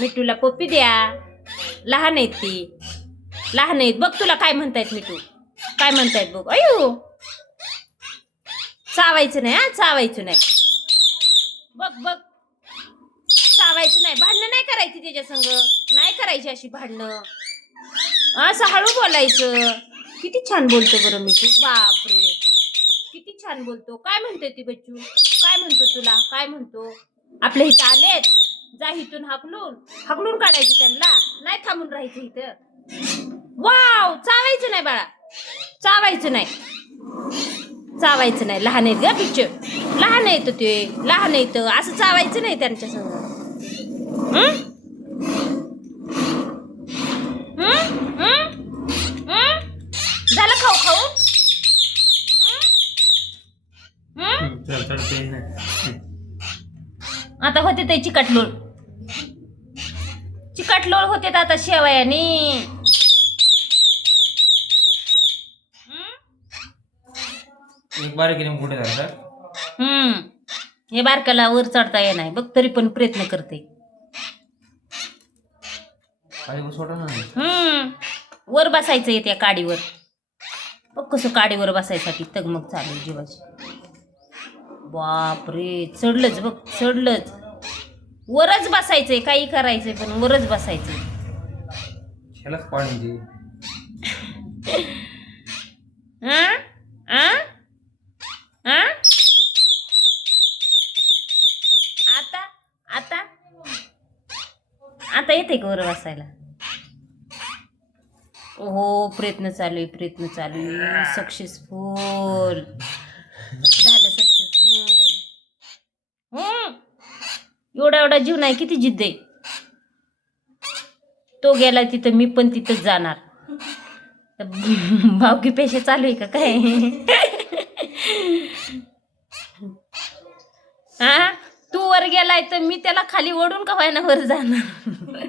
मिठूला पप्पी द्या. लहान आहेत ती. लहान आहेत बघ तुला काय म्हणतायत मिठू काय म्हणतायत बघ. अयो चावायचं नाही हा? चावायचं नाही. बघ बघ. चावायचं नाही. भांडणं नाही करायची त्याच्या संग. नाही करायची अशी भांडणं. असं हळू बोलायचं. किती छान बोलतो बरं मी बापरे! किती छान बोलतो. काय म्हणतोय ती बच्चू? काय म्हणतो तुला? काय म्हणतो? आपल्या इथं आलेत? इथून हाकलून हाकलून काढायचं त्यांना. नाही थांबून राहायचं इथं. वाव! चावायचं नाही बाळा. चावायचं नाही. चावायचं नाही. लहान आहेत ग पिक्चर लहान आहेत ते. लहान आहेत. असं चावायचं नाही त्यांच्या संग? झालं खाऊ खाऊ? आता होते ते चिकटलोळ चिकटलोळ होते आता शेवयानी. एक कुठे झालं हम्म. हे बारकाला वर चढता येणार बघ तरी पण प्रयत्न करते. हम्म. वर बसायचं आहे त्या काडीवर. बघ कसं काडीवर बसायसाठी तगमग चालू जीवाची. बापरे चढलंच बघ चढलंच. वरच बसायचंय काही करायचंय पण वरच बसायचंय. ह्यालाच पाणी दे. हा हा आता आता? आता येते का वर बसायला? हो प्रयत्न चालू आहे प्रयत्न चालू आहे. सक्सेसफुल झालं सक्सेसफुल एवढा एवढा जीव नाही किती जिद्द आहे? तो गेला तिथं मी पण तिथंच जाणार. भावकी पेशे चालू आहे का काय? हा? तू वर गेलाय तर मी त्याला खाली ओढून का व्हायना वर जाणार?